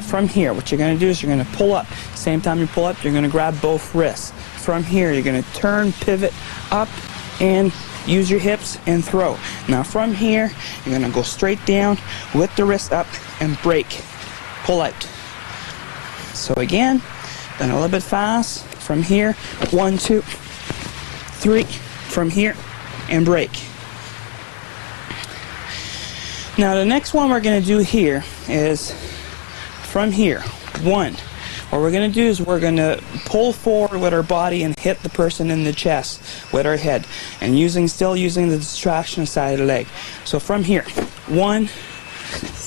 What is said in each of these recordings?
From here, what you're going to do is you're going to pull up. Same time you pull up, you're going to grab both wrists. From here, you're going to turn, pivot, up, and use your hips and throw. Now from here, you're going to go straight down with the wrist up and break. Pull out. So again, then a little bit fast. From here, 1, 2, 3. From here, and break. Now the next one we're going to do here is from here, 1. What we're going to do is we're going to pull forward with our body and hit the person in the chest with our head, and still using the distraction side of the leg. So from here, 1,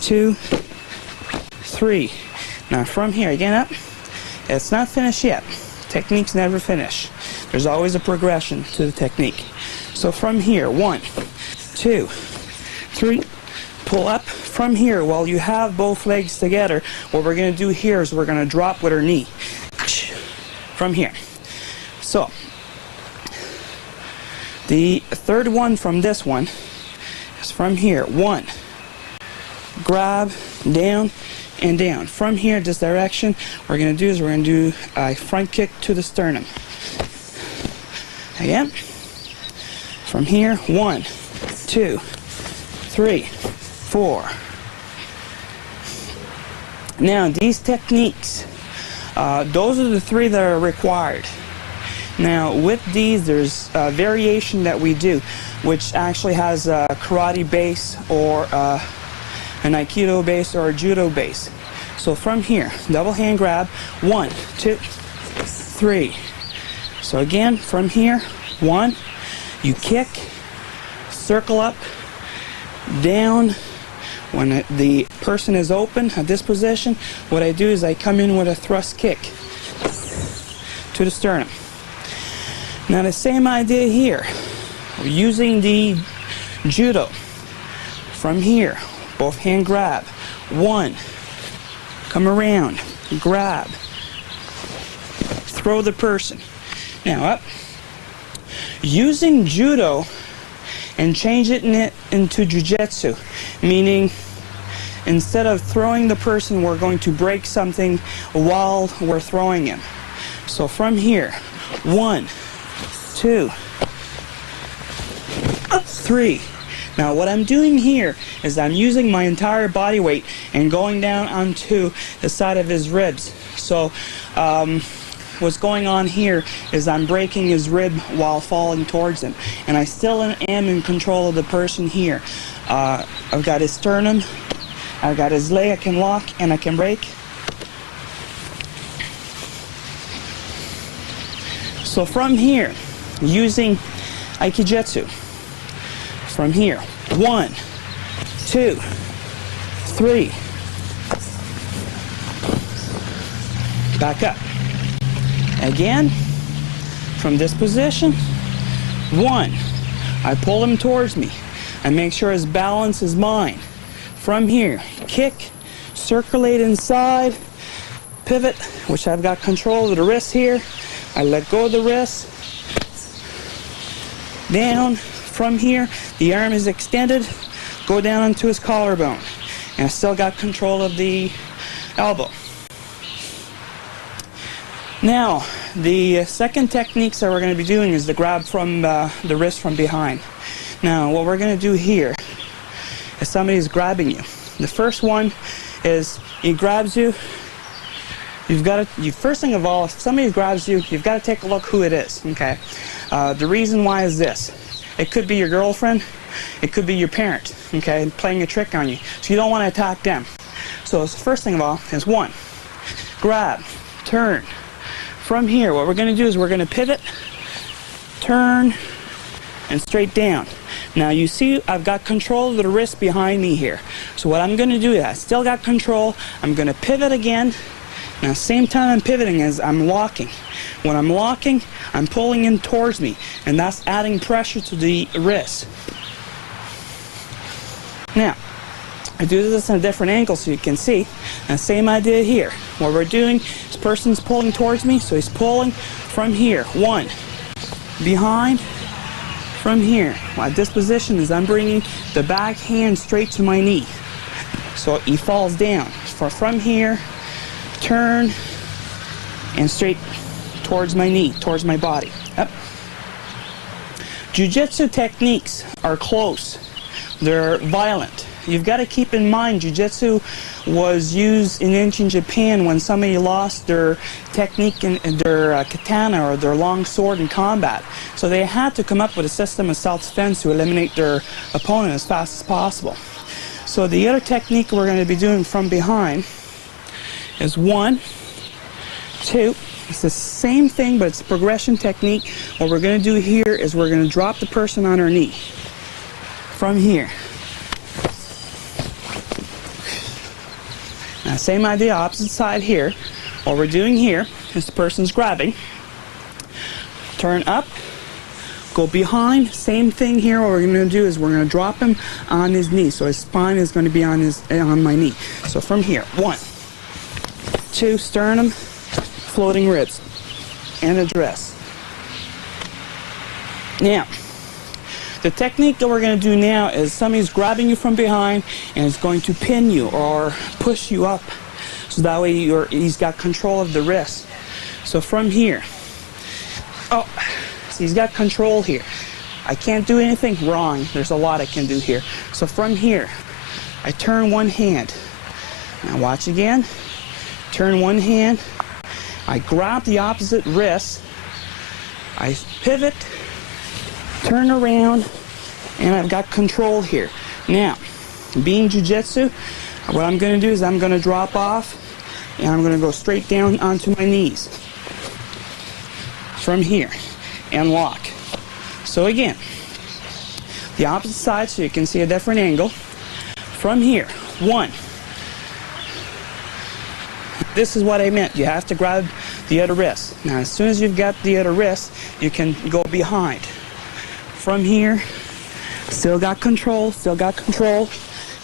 2, 3. Now from here, again up. It's not finished yet. Techniques never finish. There's always a progression to the technique. So from here, 1, 2, 3. Pull up. From here, while you have both legs together, what we're going to do here is we're going to drop with our knee. From here. So, the third one from this one is from here. 1. Grab, down, and down. From here, this direction, what we're going to do is we're going to do a front kick to the sternum. Again. From here, 1, 2, 3, 4. Now these techniques, those are the 3 that are required. Now with these, there's a variation that we do, which actually has a karate base or an aikido base or a judo base. So from here, double hand grab, 1, 2, 3. So again, from here, 1, you kick, circle up, down. When the person is open at this position, what I do is I come in with a thrust kick to the sternum. Now the same idea here. We're using the judo. From here, both hand grab. 1, come around, grab, throw the person. Now up. Using judo and change it into jiu-jitsu, meaning instead of throwing the person, we're going to break something while we're throwing him. So from here, 1, 2, 3. Now what I'm doing here is I'm using my entire body weight and going down onto the side of his ribs. So what's going on here is I'm breaking his rib while falling towards him, and I still am in control of the person here. I've got his sternum, I've got his leg, I can lock and I can break. So from here, using Aikijutsu, from here, 1, 2, 3, back up. Again, from this position, 1, I pull him towards me. I make sure his balance is mine. From here, kick, circulate inside, pivot, which I've got control of the wrist here. I let go of the wrist, down. From here, the arm is extended, go down onto his collarbone. And I still got control of the elbow. Now, the second techniques that we're going to be doing is the grab from the wrist from behind. Now, what we're going to do here is somebody's grabbing you. The first one is he grabs you. You've got to, first thing of all, if somebody grabs you, you've got to take a look who it is, okay? The reason why is this. It could be your girlfriend. It could be your parent, okay, playing a trick on you. So you don't want to attack them. So the first thing of all is 1, grab, turn. From here, what we're going to do is we're going to pivot, turn, and straight down. Now you see I've got control of the wrist behind me here. So what I'm going to do is I still got control. I'm going to pivot again. Now same time I'm pivoting as I'm locking. When I'm locking, I'm pulling him towards me, and that's adding pressure to the wrist. Now, I do this in a different angle so you can see. And same idea here. What we're doing, this person's pulling towards me, so he's pulling from here. 1, behind, from here. At this position is I'm bringing the back hand straight to my knee. So he falls down. from here, turn, and straight towards my knee, towards my body. Up. Jiu-jitsu techniques are close. They're violent. You've got to keep in mind, Jiu-jitsu was used in ancient Japan when somebody lost their technique in their katana or their long sword in combat. So they had to come up with a system of self-defense to eliminate their opponent as fast as possible. So the other technique we're going to be doing from behind is 1, 2. It's the same thing, but it's a progression technique. What we're going to do here is we're going to drop the person on her knee from here. Now, same idea, opposite side here. What we're doing here is the person's grabbing. Turn up, go behind. Same thing here. What we're going to do is we're going to drop him on his knee. So his spine is going to be on my knee. So from here, 1, 2, sternum, floating ribs, and address. Now, the technique that we're going to do now is somebody's grabbing you from behind and is going to pin you or push you up. So that way he's got control of the wrist. So from here, oh, so he's got control here. I can't do anything wrong. There's a lot I can do here. So from here, I turn one hand. Now watch again. Turn one hand. I grab the opposite wrist. I pivot. Turn around, and I've got control here. Now, being jiu-jitsu, what I'm going to do is I'm going to drop off, and I'm going to go straight down onto my knees. From here, and lock. So again, the opposite side so you can see a different angle. From here, 1. This is what I meant. You have to grab the other wrist. Now, as soon as you've got the other wrist, you can go behind. From here, still got control,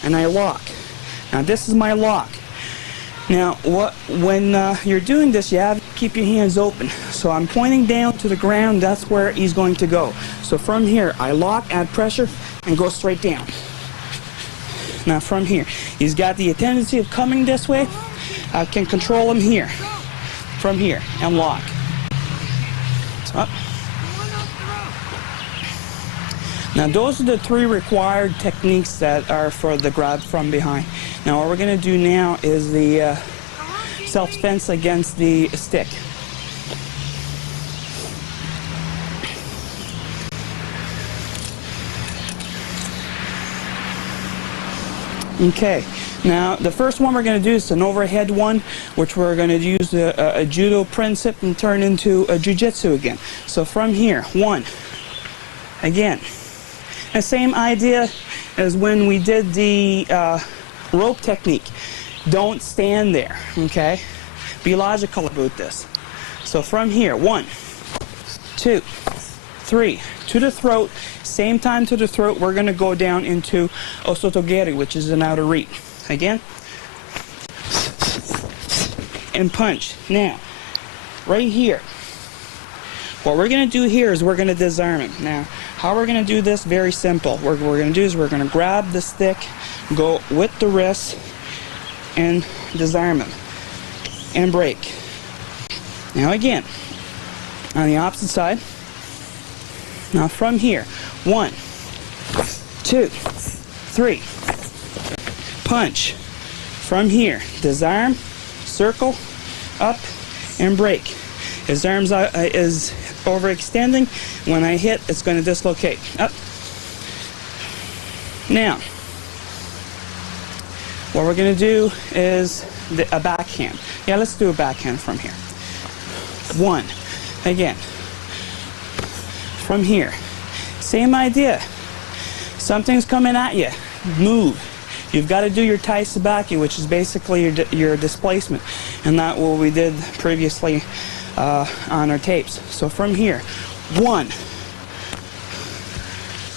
and I lock. Now this is my lock. Now when you're doing this, you have to keep your hands open. So I'm pointing down to the ground, that's where he's going to go. So from here, I lock, add pressure, and go straight down. Now from here, he's got the tendency of coming this way. I can control him here, from here, and lock. So up. Now those are the 3 required techniques that are for the grab from behind. Now what we're going to do now is the self-defense against the stick. Okay, now the first one we're going to do is an overhead one, which we're going to use a judo principle and turn into a jiu-jitsu again. So from here, 1, again. The same idea as when we did the rope technique. Don't stand there, okay? Be logical about this. So from here, 1, 2, 3, to the throat. Same time to the throat, we're going to go down into osotogeri, which is an outer reach. Again. And punch. Now, right here. What we're going to do here is we're going to disarm him. Now, how we're going to do this, very simple. What we're going to do is we're going to grab the stick, go with the wrist, and disarm him. And break. Now again, on the opposite side. Now from here, 1, 2, 3. Punch. From here, disarm, circle, up, and break. His arms is overextending. When I hit, it's going to dislocate. Up. Now, what we're going to do is a backhand. Yeah, let's do a backhand from here. 1. Again. From here. Same idea. Something's coming at you. Move. You've got to do your tai sabaki, which is basically your displacement. And that's what we did previously on our tapes. So from here, 1,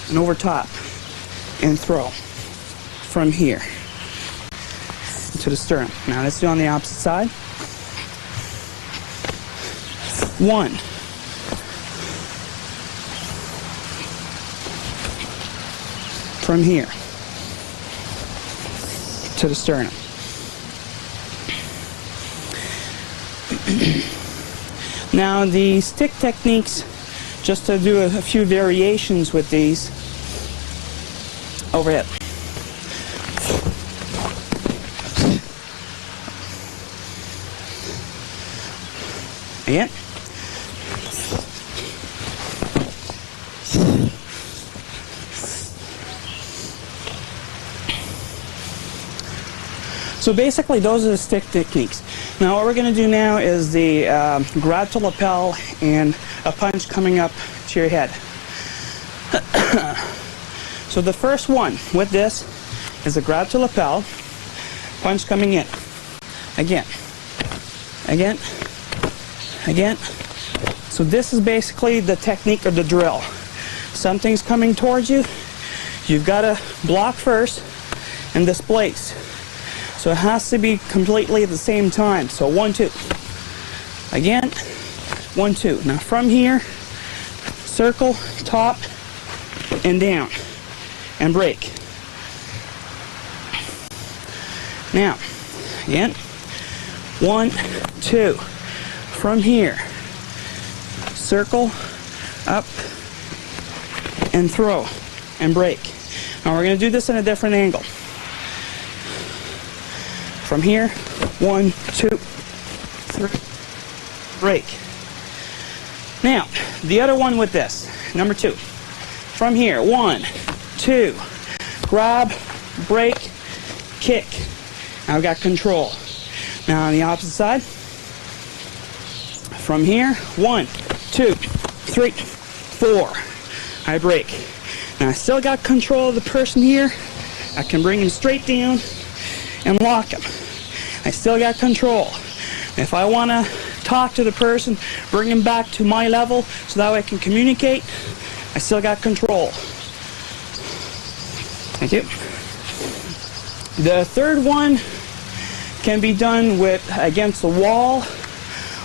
and over top, and throw. From here to the sternum. Now let's do on the opposite side. 1. From here to the sternum. Now the stick techniques, just to do a few variations with these. Overhead. Again. So basically those are the stick techniques. Now what we're going to do now is the grab to lapel and a punch coming up to your head. So the first one with this is a grab to lapel, punch coming in. Again, again, again. So this is basically the technique of the drill. Something's coming towards you, you've got to block first and displace. So it has to be completely at the same time. So 1, 2. Again, 1, 2. Now from here, circle, top, and down, and break. Now, again, 1, 2. From here, circle, up, and throw, and break. Now we're going to do this in a different angle. From here, 1, 2, 3, break. Now, the other one with this, number 2. From here, 1, 2, grab, break, kick. Now I've got control. Now on the opposite side, from here, 1, 2, 3, 4. I break. Now I still got control of the person here. I can bring him straight down and lock him. I still got control. If I want to talk to the person, bring him back to my level so that way I can communicate, I still got control. Thank you. The third one can be done with against the wall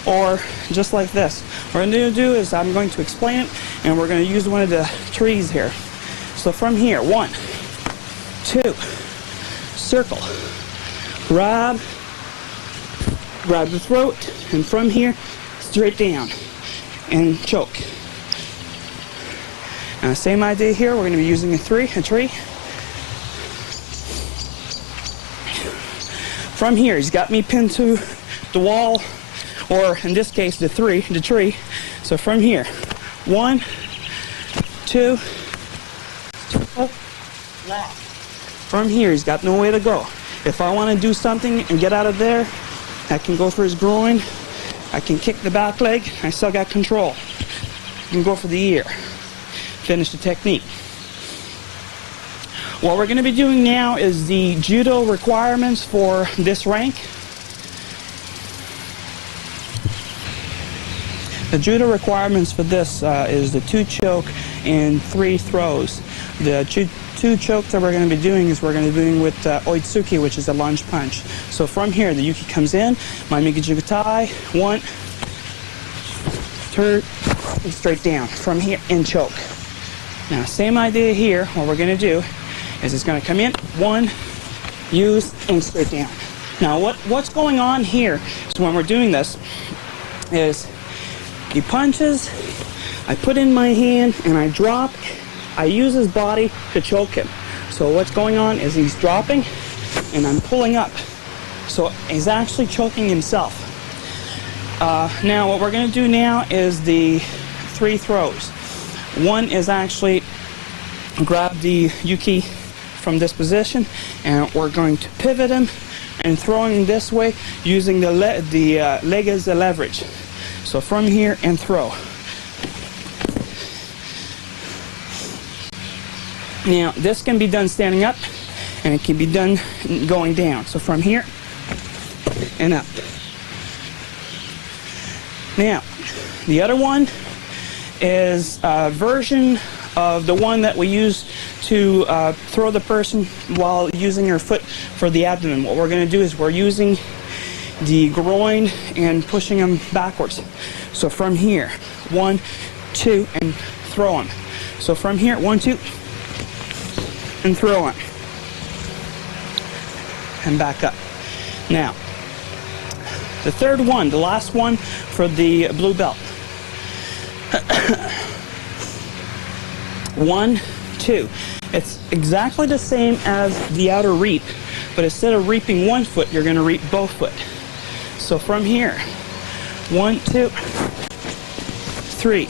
or just like this. What I'm going to do is I'm going to explain it, and we're going to use one of the trees here. So from here, 1, 2, circle, grab the throat, and from here, straight down, and choke. Now, same idea here, we're going to be using a tree. From here, he's got me pinned to the wall, or in this case, the tree. So from here, 1, 2, lock. From here, he's got no way to go. If I want to do something and get out of there, I can go for his groin. I can kick the back leg. I still got control. I can go for the ear. Finish the technique. What we're going to be doing now is the judo requirements for this rank. The judo requirements for this is the 2 choke and 3 throws. The 2 chokes that we're going to be doing is we're going to be doing with Oitsuki, which is a lunge punch. So from here, the Yuki comes in, my Mikijugutai, 1, turn, and straight down. From here, and choke. Now, same idea here. What we're going to do is it's going to come in, 1, use, and straight down. Now, what's going on here is when we're doing this is he punches, I put in my hand, and I drop. I use his body to choke him. So what's going on is he's dropping, and I'm pulling up. So he's actually choking himself. Now what we're going to do now is the 3 throws. One is actually grab the Yuki from this position, and we're going to pivot him and throw him this way using the leg as the leverage. So from here and throw. Now, this can be done standing up, and it can be done going down. So from here and up. Now, the other one is a version of the one that we use to throw the person while using your foot for the abdomen. What we're going to do is we're using the groin and pushing them backwards. So from here, 1, 2, and throw them. So from here, 1, 2, and throw it, and back up. Now, The third one, the last one for the blue belt. 1, 2. It's exactly the same as the outer reap, but instead of reaping one foot, you're going to reap both foot. So from here, 1, 2, 3.